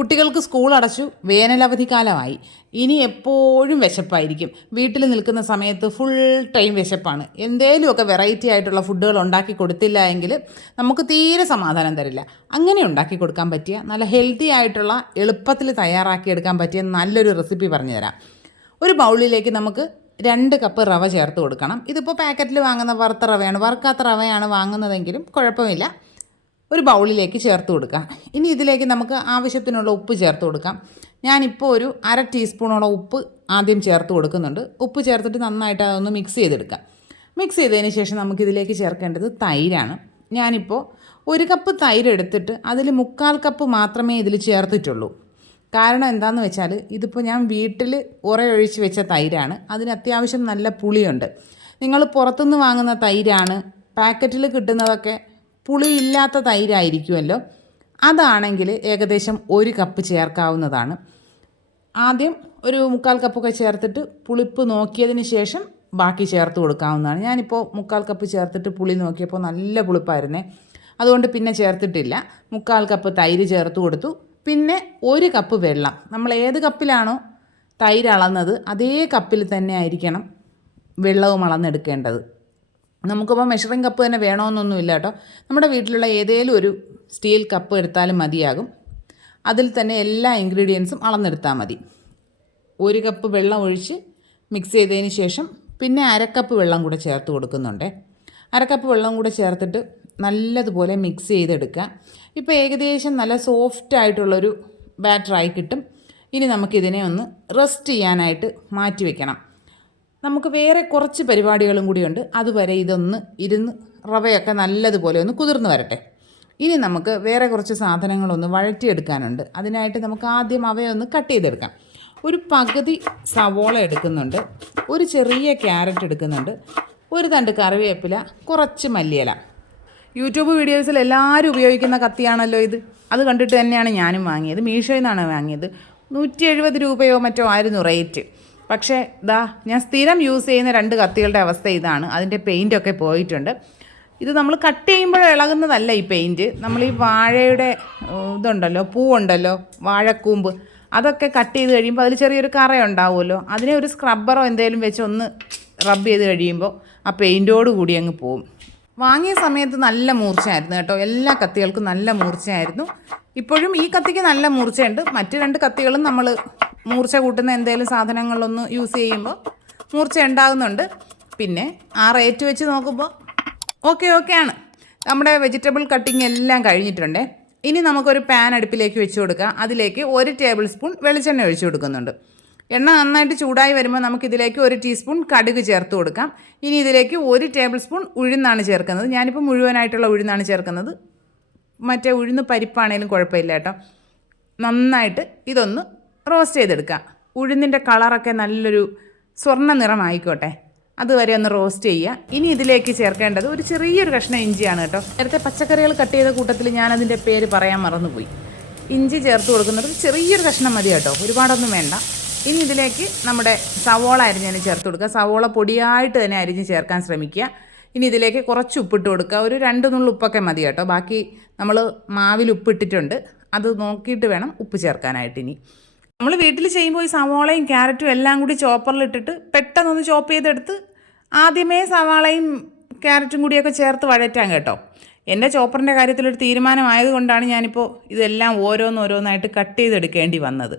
കുട്ടികൾക്ക് സ്കൂൾ അടച്ചു, വേനലവധിക്കാലമായി. ഇനി എപ്പോഴും വിശപ്പായിരിക്കും. വീട്ടിൽ നിൽക്കുന്ന സമയത്ത് ഫുൾ ടൈം വിശപ്പാണ്. എന്തേലുമൊക്കെ വെറൈറ്റി ആയിട്ടുള്ള ഫുഡുകൾ ഉണ്ടാക്കി കൊടുത്തില്ല എങ്കിൽ നമുക്ക് തീരെ സമാധാനം തരില്ല. അങ്ങനെ ഉണ്ടാക്കി കൊടുക്കാൻ പറ്റിയ നല്ല ഹെൽത്തി ആയിട്ടുള്ള എളുപ്പത്തിൽ തയ്യാറാക്കിയെടുക്കാൻ പറ്റിയ നല്ലൊരു റെസിപ്പി പറഞ്ഞു തരാം. ഒരു ബൗളിലേക്ക് നമുക്ക് 2 കപ്പ് റവ ചേർത്ത് കൊടുക്കണം. ഇതിപ്പോൾ പാക്കറ്റിൽ വാങ്ങുന്ന വറുത്ത റവയാണ്. വറുക്കാത്ത റവയാണ് വാങ്ങുന്നതെങ്കിലും കുഴപ്പമില്ല. ഒരു ബൗളിലേക്ക് ചേർത്ത് കൊടുക്കാം. ഇനി ഇതിലേക്ക് നമുക്ക് ആവശ്യത്തിനുള്ള ഉപ്പ് ചേർത്ത് കൊടുക്കാം. ഞാനിപ്പോൾ ഒരു 1/2 ടീസ്പൂണോളം ഉപ്പ് ആദ്യം ചേർത്ത് കൊടുക്കുന്നുണ്ട്. ഉപ്പ് ചേർത്തിട്ട് നന്നായിട്ട് അതൊന്ന് മിക്സ് ചെയ്തെടുക്കാം. മിക്സ് ചെയ്തതിന് ശേഷം നമുക്കിതിലേക്ക് ചേർക്കേണ്ടത് തൈരാണ്. ഞാനിപ്പോൾ 1 കപ്പ് തൈര് എടുത്തിട്ട് അതിൽ 1/4 കപ്പ് മാത്രമേ ഇതിൽ ചേർത്തിട്ടുള്ളൂ. കാരണം എന്താണെന്ന് വെച്ചാൽ ഇതിപ്പോൾ ഞാൻ വീട്ടിൽ ഉറയൊഴിച്ച് വെച്ച തൈരാണ്. അതിന് അത്യാവശ്യം നല്ല പുളിയുണ്ട്. നിങ്ങൾ പുറത്തുനിന്ന് വാങ്ങുന്ന തൈരാണ്, പാക്കറ്റിൽ കിട്ടുന്നതൊക്കെ പുളിയില്ലാത്ത തൈരായിരിക്കുമല്ലോ, അതാണെങ്കിൽ ഏകദേശം 1 കപ്പ് ചേർക്കാവുന്നതാണ്. ആദ്യം ഒരു 1/4 കപ്പൊക്കെ ചേർത്തിട്ട് പുളിപ്പ് നോക്കിയതിന് ശേഷം ബാക്കി ചേർത്ത് കൊടുക്കാവുന്നതാണ്. ഞാനിപ്പോൾ 1/4 കപ്പ് ചേർത്തിട്ട് പുളി നോക്കിയപ്പോൾ നല്ല പുളിപ്പായിരുന്നേ, അതുകൊണ്ട് പിന്നെ ചേർത്തിട്ടില്ല. 1/4 കപ്പ് തൈര് ചേർത്ത് കൊടുത്തു. പിന്നെ 1 കപ്പ് വെള്ളം. നമ്മൾ ഏത് കപ്പിലാണോ തൈര് അളന്നത് അതേ കപ്പിൽ തന്നെ ആയിരിക്കണം വെള്ളവും അളന്നെടുക്കേണ്ടത്. നമുക്കിപ്പോൾ മെഷറിംഗ് കപ്പ് തന്നെ വേണമെന്നൊന്നുമില്ല കേട്ടോ. നമ്മുടെ വീട്ടിലുള്ള ഏതെങ്കിലും ഒരു സ്റ്റീൽ കപ്പ് എടുത്താലും മതിയാകും. അതിൽ തന്നെ എല്ലാ ഇൻഗ്രീഡിയൻസും അളന്നെടുത്താൽ മതി. 1 കപ്പ് വെള്ളം ഒഴിച്ച് മിക്സ് ചെയ്തതിന് ശേഷം പിന്നെ 1/2 കപ്പ് വെള്ളം കൂടെ ചേർത്ത് കൊടുക്കുന്നുണ്ട്. 1/2 കപ്പ് വെള്ളം കൂടെ ചേർത്തിട്ട് നല്ലതുപോലെ മിക്സ് ചെയ്തെടുക്കുക. ഇപ്പോൾ ഏകദേശം നല്ല സോഫ്റ്റ് ആയിട്ടുള്ളൊരു ബാറ്ററായി കിട്ടും. ഇനി നമുക്കിതിനെ ഒന്ന് റെസ്റ്റ് ചെയ്യാനായിട്ട് മാറ്റി വയ്ക്കണം. നമുക്ക് വേറെ കുറച്ച് പരിപാടികളും കൂടിയുണ്ട്. അതുവരെ ഇതൊന്ന് ഇരുന്ന് റവയൊക്കെ നല്ലതുപോലെ ഒന്ന് കുതിർന്ന് വരട്ടെ. ഇനി നമുക്ക് വേറെ കുറച്ച് സാധനങ്ങളൊന്ന് വഴറ്റിയെടുക്കാനുണ്ട്. അതിനായിട്ട് നമുക്ക് ആദ്യം അവയൊന്ന് കട്ട് ചെയ്തെടുക്കാം. ഒരു പകുതി സവോള എടുക്കുന്നുണ്ട്, ഒരു ചെറിയ ക്യാരറ്റ് എടുക്കുന്നുണ്ട്, ഒരു തണ്ട് കറിവേപ്പില, കുറച്ച് മല്ലിയില. യൂട്യൂബ് വീഡിയോസിൽ എല്ലാവരും ഉപയോഗിക്കുന്ന കത്തിയാണല്ലോ ഇത്. അത് കണ്ടിട്ട് തന്നെയാണ് ഞാനും വാങ്ങിയത്. മീഷോയിൽ നിന്നാണ് വാങ്ങിയത്. 170 രൂപയോ മറ്റോ ആയിരുന്നു റേറ്റ്. പക്ഷേ ഞാൻ സ്ഥിരം യൂസ് ചെയ്യുന്ന 2 കത്തികളുടെ അവസ്ഥ ഇതാണ്. അതിൻ്റെ പെയിൻറ്റൊക്കെ പോയിട്ടുണ്ട്. ഇത് നമ്മൾ കട്ട് ചെയ്യുമ്പോൾ ഇളകുന്നതല്ല ഈ പെയിൻറ്റ്. നമ്മൾ ഈ വാഴയുടെ ഇതുണ്ടല്ലോ, പൂവുണ്ടല്ലോ, വാഴക്കൂമ്പ്, അതൊക്കെ കട്ട് ചെയ്ത് കഴിയുമ്പോൾ അതിൽ ചെറിയൊരു കറ ഉണ്ടാവുമല്ലോ. അതിനെ ഒരു സ്ക്രബ്ബറോ എന്തെങ്കിലും വെച്ച് ഒന്ന് റബ്ബ് ചെയ്ത് കഴിയുമ്പോൾ ആ പെയിൻറ്റോട് കൂടി അങ്ങ് പോവും. വാങ്ങിയ സമയത്ത് നല്ല മൂർച്ചയായിരുന്നു കേട്ടോ. എല്ലാ കത്തികൾക്കും നല്ല മൂർച്ചയായിരുന്നു. ഇപ്പോഴും ഈ കത്തിക്ക് നല്ല മൂർച്ചയുണ്ട്. മറ്റ് 2 കത്തികളും നമ്മൾ മൂർച്ച കൂട്ടുന്ന എന്തെങ്കിലും സാധനങ്ങളൊന്ന് യൂസ് ചെയ്യുമ്പോൾ മൂർച്ച ഉണ്ടാകുന്നുണ്ട്. പിന്നെ ആ റേറ്റ് വെച്ച് നോക്കുമ്പോൾ ഓക്കെയാണ്. നമ്മുടെ വെജിറ്റബിൾ കട്ടിങ് എല്ലാം കഴിഞ്ഞിട്ടുണ്ട്. ഇനി നമുക്കൊരു പാൻ അടുപ്പിലേക്ക് വെച്ച് കൊടുക്കാം. അതിലേക്ക് 1 ടേബിൾ സ്പൂൺ വെളിച്ചെണ്ണ ഒഴിച്ചു കൊടുക്കുന്നുണ്ട്. എണ്ണ നന്നായിട്ട് ചൂടായി വരുമ്പോൾ നമുക്കിതിലേക്ക് 1 ടീസ്പൂൺ കടുക് ചേർത്ത് കൊടുക്കാം. ഇനി ഇതിലേക്ക് 1 ടേബിൾ സ്പൂൺ ഉഴുന്നാണ് ചേർക്കുന്നത്. ഞാനിപ്പോൾ മുഴുവനായിട്ടുള്ള ഉഴുന്നാണ് ചേർക്കുന്നത്. മറ്റേ ഉഴുന്ന് പരിപ്പാണേലും കുഴപ്പമില്ല കേട്ടോ. നന്നായിട്ട് ഇതൊന്ന് റോസ്റ്റ് ചെയ്തെടുക്കാം. ഉഴുന്നിൻ്റെ കളറൊക്കെ നല്ലൊരു സ്വർണ്ണ നിറമായിക്കോട്ടെ, അതുവരെ ഒന്ന് റോസ്റ്റ് ചെയ്യുക. ഇനി ഇതിലേക്ക് ചേർക്കേണ്ടത് ഒരു ചെറിയൊരു കഷ്ണം ഇഞ്ചിയാണ് കേട്ടോ. നേരത്തെ പച്ചക്കറികൾ കട്ട് ചെയ്ത കൂട്ടത്തിൽ ഞാനതിൻ്റെ പേര് പറയാൻ മറന്നുപോയി. ഇഞ്ചി ചേർത്ത് കൊടുക്കുന്നത് ചെറിയൊരു കഷ്ണം മതി കേട്ടോ, ഒരുപാടൊന്നും വേണ്ട. ഇനി ഇതിലേക്ക് നമ്മുടെ സവോള അരിഞ്ഞതിന് ചേർത്ത് കൊടുക്കുക. സവോള പൊടിയായിട്ട് തന്നെ അരിഞ്ഞ് ചേർക്കാൻ ശ്രമിക്കുക. ഇനി ഇതിലേക്ക് കുറച്ച് ഉപ്പിട്ട് കൊടുക്കുക. ഒരു 2 നുള്ളു ഉപ്പൊക്കെ മതി കേട്ടോ. ബാക്കി നമ്മൾ മാവിൽ ഉപ്പിട്ടിട്ടുണ്ട്, അത് നോക്കിയിട്ട് വേണം ഉപ്പ് ചേർക്കാനായിട്ട്. ഇനി നമ്മൾ വീട്ടിൽ ചെയ്യുമ്പോൾ ഈ സവോളയും ക്യാരറ്റും എല്ലാം കൂടി ചോപ്പറിലിട്ടിട്ട് പെട്ടെന്നൊന്ന് ചോപ്പ് ചെയ്തെടുത്ത് ആദ്യമേ സവാളയും ക്യാരറ്റും കൂടിയൊക്കെ ചേർത്ത് വഴറ്റാൻ കേട്ടോ. എൻ്റെ ചോപ്പറിൻ്റെ കാര്യത്തിലൊരു തീരുമാനമായതുകൊണ്ടാണ് ഞാനിപ്പോൾ ഇതെല്ലാം ഓരോന്നായിട്ട് കട്ട് ചെയ്തെടുക്കേണ്ടി വന്നത്.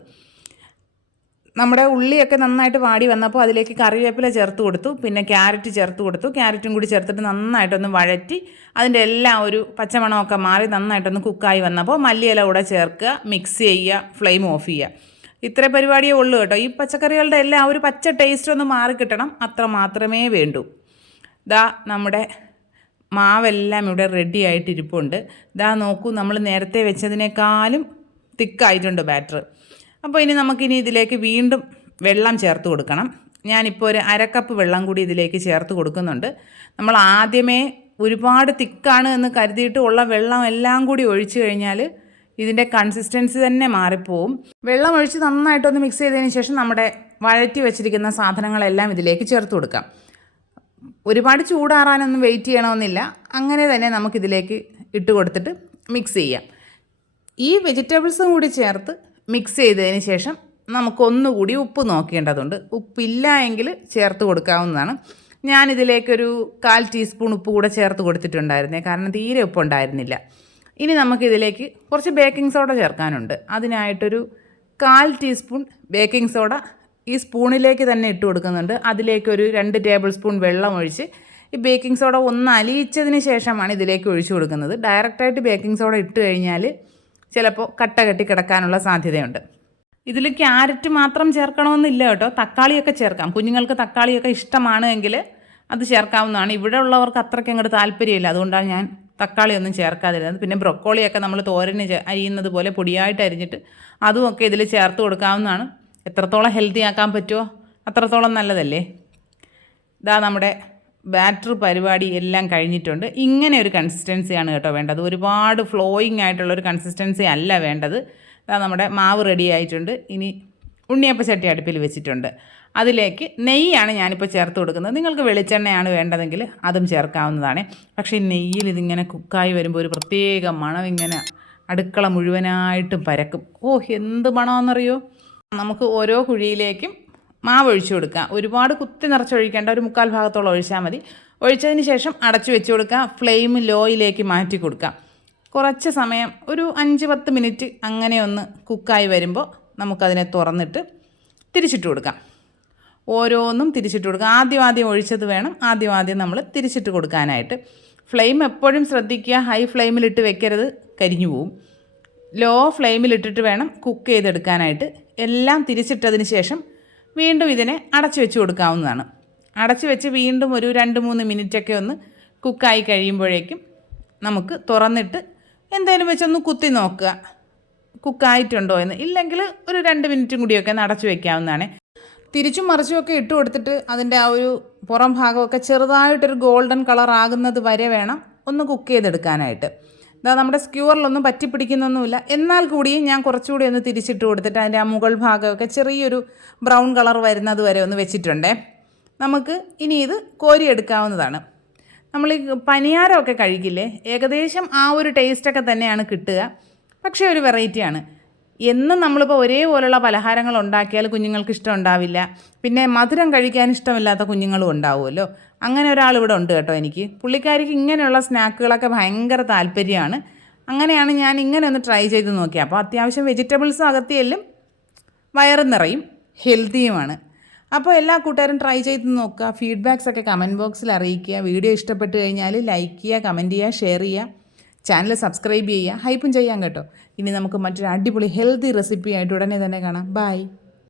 നമ്മുടെ ഉള്ളിയൊക്കെ നന്നായിട്ട് വാടി വന്നപ്പോൾ അതിലേക്ക് കറിവേപ്പില ചേർത്ത് കൊടുത്തു. പിന്നെ ക്യാരറ്റ് ചേർത്ത് കൊടുത്തു. ക്യാരറ്റും കൂടി ചേർത്തിട്ട് നന്നായിട്ടൊന്ന് വഴറ്റി അതിൻ്റെ എല്ലാം ഒരു പച്ചമണമൊക്കെ മാറി നന്നായിട്ടൊന്ന് കുക്കായി വന്നപ്പോൾ മല്ലിയില കൂടെ ചേർക്കുക, മിക്സ് ചെയ്യുക, ഫ്ലെയിം ഓഫ് ചെയ്യുക. ഇത്ര പരിപാടിയേ ഉള്ളൂ കേട്ടോ. ഈ പച്ചക്കറികളുടെ എല്ലാം ഒരു പച്ച ടേസ്റ്റ് ഒന്ന് മാറിക്കിട്ടണം, അത്ര മാത്രമേ വേണ്ടൂ. നമ്മുടെ മാവെല്ലാം ഇവിടെ റെഡി ആയിട്ടിരിപ്പുണ്ട്. നോക്കൂ, നമ്മൾ നേരത്തെ വെച്ചതിനേക്കാളും തിക്കായിട്ടുണ്ട് ബാറ്റർ. അപ്പോൾ ഇനി നമുക്കിനി ഇതിലേക്ക് വീണ്ടും വെള്ളം ചേർത്ത് കൊടുക്കണം. ഞാനിപ്പോൾ ഒരു 1/2 കപ്പ് വെള്ളം കൂടി ഇതിലേക്ക് ചേർത്ത് കൊടുക്കുന്നുണ്ട്. നമ്മൾ ആദ്യമേ ഒരുപാട് തിക്കാണ് എന്ന് കരുതിയിട്ട് ഉള്ള വെള്ളം എല്ലാം കൂടി ഒഴിച്ചു കഴിഞ്ഞാൽ ഇതിൻ്റെ കൺസിസ്റ്റൻസി തന്നെ മാറിപ്പോവും. വെള്ളം ഒഴിച്ച് നന്നായിട്ടൊന്ന് മിക്സ് ചെയ്തതിന് ശേഷം നമ്മുടെ വഴറ്റി വെച്ചിരിക്കുന്ന സാധനങ്ങളെല്ലാം ഇതിലേക്ക് ചേർത്ത് കൊടുക്കാം. ഒരുപാട് ചൂടാറാനൊന്നും വെയിറ്റ് ചെയ്യണമെന്നില്ല. അങ്ങനെ തന്നെ നമുക്കിതിലേക്ക് ഇട്ട് കൊടുത്തിട്ട് മിക്സ് ചെയ്യാം. ഈ വെജിറ്റബിൾസും കൂടി ചേർത്ത് മിക്സ് ചെയ്തതിന് ശേഷം നമുക്കൊന്നുകൂടി ഉപ്പ് നോക്കേണ്ടതുണ്ട്. ഉപ്പില്ല എങ്കിൽ ചേർത്ത് കൊടുക്കാവുന്നതാണ്. ഞാനിതിലേക്കൊരു 1/4 ടീസ്പൂൺ ഉപ്പ് കൂടെ ചേർത്ത് കൊടുത്തിട്ടുണ്ടായിരുന്നേ, കാരണം തീരെ ഉപ്പുണ്ടായിരുന്നില്ല. ഇനി നമുക്കിതിലേക്ക് കുറച്ച് ബേക്കിംഗ് സോഡ ചേർക്കാനുണ്ട്. അതിനായിട്ടൊരു 1/4 ടീസ്പൂൺ ബേക്കിംഗ് സോഡ ഈ സ്പൂണിലേക്ക് തന്നെ ഇട്ട് കൊടുക്കുന്നുണ്ട്. അതിലേക്കൊരു 2 ടേബിൾ സ്പൂൺ വെള്ളം ഒഴിച്ച് ഈ ബേക്കിംഗ് സോഡ ഒന്ന് അലിയിച്ചതിന് ശേഷമാണ് ഇതിലേക്ക് ഒഴിച്ചു കൊടുക്കുന്നത്. ഡയറക്റ്റായിട്ട് ബേക്കിംഗ് സോഡ ഇട്ട് കഴിഞ്ഞാൽ ചിലപ്പോൾ കട്ട കെട്ടി കിടക്കാനുള്ള സാധ്യതയുണ്ട്. ഇതിൽ ക്യാരറ്റ് മാത്രം ചേർക്കണമെന്നില്ല കേട്ടോ, തക്കാളിയൊക്കെ ചേർക്കാം. കുഞ്ഞുങ്ങൾക്ക് തക്കാളിയൊക്കെ ഇഷ്ടമാണ് എങ്കിൽ അത് ചേർക്കാവുന്നതാണ്. ഇവിടെ ഉള്ളവർക്ക് അത്രയ്ക്ക് അങ്ങോട്ട് താല്പര്യമില്ല, അതുകൊണ്ടാണ് ഞാൻ തക്കാളിയൊന്നും ചേർക്കാതിരുന്നത്. പിന്നെ ബ്രൊക്കോളിയൊക്കെ നമ്മൾ തോരന് അരിയുന്നത് പോലെ പൊടിയായിട്ട് അരിഞ്ഞിട്ട് അതുമൊക്കെ ഇതിൽ ചേർത്ത് കൊടുക്കാവുന്നതാണ്. എത്രത്തോളം ഹെൽത്തി ആക്കാൻ പറ്റുമോ അത്രത്തോളം നല്ലതല്ലേ. ഇതാ നമ്മുടെ ബാറ്റർ പരിപാടി എല്ലാം കഴിഞ്ഞിട്ടുണ്ട്. ഇങ്ങനെ ഒരു കൺസിസ്റ്റൻസിയാണ് കേട്ടോ വേണ്ടത്. ഒരുപാട് ഫ്ലോയിങ് ആയിട്ടുള്ളൊരു കൺസിസ്റ്റൻസി അല്ല വേണ്ടത്. ഇതാ നമ്മുടെ മാവ് റെഡി ആയിട്ടുണ്ട്. ഇനി ഉണ്ണിയപ്പച്ചട്ടി അടുപ്പിൽ വെച്ചിട്ടുണ്ട്. അതിലേക്ക് നെയ്യാണ് ഞാനിപ്പോൾ ചേർത്ത് കൊടുക്കുന്നത്. നിങ്ങൾക്ക് വെളിച്ചെണ്ണയാണ് വേണ്ടതെങ്കിൽ അതും ചേർക്കാവുന്നതാണ്. പക്ഷേ നെയ്യിൽ ഇതിങ്ങനെ കുക്കായി വരുമ്പോൾ ഒരു പ്രത്യേക മണം ഇങ്ങനെ അടുക്കള മുഴുവനായിട്ടും പരക്കും. എന്ത് മണമെന്നറിയോ. നമുക്ക് ഓരോ കുഴിയിലേക്കും മാവ് ഒഴിച്ചു കൊടുക്കാം. ഒരുപാട് കുത്തി നിറച്ചൊഴിക്കേണ്ട, ഒരു 1/4 ഭാഗത്തോളം ഒഴിച്ചാൽ മതി. ഒഴിച്ചതിന് ശേഷം അടച്ചു വെച്ച് കൊടുക്കാം. ഫ്ലെയിം ലോയിലേക്ക് മാറ്റി കൊടുക്കാം. കുറച്ച് സമയം, ഒരു 5-10 മിനിറ്റ് അങ്ങനെ ഒന്ന് കുക്കായി വരുമ്പോൾ നമുക്കതിനെ തുറന്നിട്ട് തിരിച്ചിട്ട് കൊടുക്കാം. ഓരോന്നും തിരിച്ചിട്ട് കൊടുക്കാം. ആദ്യം ഒഴിച്ചത് വേണം ആദ്യം നമ്മൾ തിരിച്ചിട്ട് കൊടുക്കാനായിട്ട്. ഫ്ലെയിം എപ്പോഴും ശ്രദ്ധിക്കുക, ഹൈ ഫ്ലെയിമിലിട്ട് വെക്കരുത്, കരിഞ്ഞു പോവും. ലോ ഫ്ലെയിമിലിട്ടിട്ട് വേണം കുക്ക് ചെയ്തെടുക്കാനായിട്ട്. എല്ലാം തിരിച്ചിട്ടതിന് ശേഷം വീണ്ടും ഇതിനെ അടച്ചു വെച്ച് കൊടുക്കാവുന്നതാണ്. അടച്ചു വെച്ച് വീണ്ടും ഒരു 2-3 മിനിറ്റൊക്കെ ഒന്ന് കുക്കായി കഴിയുമ്പോഴേക്കും നമുക്ക് തുറന്നിട്ട് എന്തായാലും വെച്ചൊന്ന് കുത്തി നോക്കുക കുക്കായിട്ടുണ്ടോ എന്ന്. ഇല്ലെങ്കിൽ ഒരു 2 മിനിറ്റും കൂടിയൊക്കെ ഒന്ന് അടച്ചു വയ്ക്കാവുന്നതാണ്. തിരിച്ചും മറിച്ചുമൊക്കെ ഇട്ട് കൊടുത്തിട്ട് അതിൻ്റെ ആ ഒരു പുറം ഭാഗമൊക്കെ ചെറുതായിട്ടൊരു ഗോൾഡൻ കളർ ആകുന്നത് വരെ വേണം ഒന്ന് കുക്ക് ചെയ്തെടുക്കാനായിട്ട്. ഇതാ നമ്മുടെ സ്ക്യൂറിലൊന്നും പറ്റിപ്പിടിക്കുന്നൊന്നുമില്ല. എന്നാൽ കൂടിയും ഞാൻ കുറച്ചുകൂടി ഒന്ന് തിരിച്ചിട്ട് കൊടുത്തിട്ട് അതിൻ്റെ ആ മുകൾ ഭാഗമൊക്കെ ചെറിയൊരു ബ്രൗൺ കളർ വരുന്നത് വരെ ഒന്ന് വെച്ചിട്ടുണ്ടേ. നമുക്ക് ഇനി ഇത് കോരിയെടുക്കാവുന്നതാണ്. നമ്മൾ ഈ പനിയാരമൊക്കെ കഴിക്കില്ലേ, ഏകദേശം ആ ഒരു ടേസ്റ്റൊക്കെ തന്നെയാണ് കിട്ടുക. പക്ഷേ ഒരു വെറൈറ്റിയാണ്. എന്നും നമ്മളിപ്പോൾ ഒരേപോലുള്ള പലഹാരങ്ങൾ ഉണ്ടാക്കിയാൽ കുഞ്ഞുങ്ങൾക്ക് ഇഷ്ടം ഉണ്ടാവില്ല. പിന്നെ മധുരം കഴിക്കാൻ ഇഷ്ടമില്ലാത്ത കുഞ്ഞുങ്ങളും ഉണ്ടാവുമല്ലോ. അങ്ങനെ ഒരാൾ ഇവിടെ ഉണ്ട് കേട്ടോ എനിക്ക്. പുള്ളിക്കാരിക്ക് ഇങ്ങനെയുള്ള സ്നാക്കുകളൊക്കെ ഭയങ്കര താല്പര്യമാണ്. അങ്ങനെയാണ് ഞാൻ ഇങ്ങനെ ഒന്ന് ട്രൈ ചെയ്ത് നോക്കിയത്. അപ്പോൾ അത്യാവശ്യം വെജിറ്റബിൾസും അകത്തിയെല്ലാം വയറും നിറയും, ഹെൽത്തിയുമാണ്. അപ്പോൾ എല്ലാ കൂട്ടുകാരും ട്രൈ ചെയ്ത് നോക്കുക. ഫീഡ്ബാക്സൊക്കെ കമൻറ്റ് ബോക്സിൽ അറിയിക്കുക. വീഡിയോ ഇഷ്ടപ്പെട്ട് കഴിഞ്ഞാൽ ലൈക്ക് ചെയ്യുക, കമൻറ്റ് ചെയ്യുക, ഷെയർ ചെയ്യുക, ചാനൽ സബ്സ്ക്രൈബ് ചെയ്യുക, ഹൈപ്പും ചെയ്യാം കേട്ടോ. ഇനി നമുക്ക് മറ്റൊരു അടിപൊളി ഹെൽത്തി റെസിപ്പി ആയിട്ട് ഉടനെ തന്നെ കാണാം. ബൈ.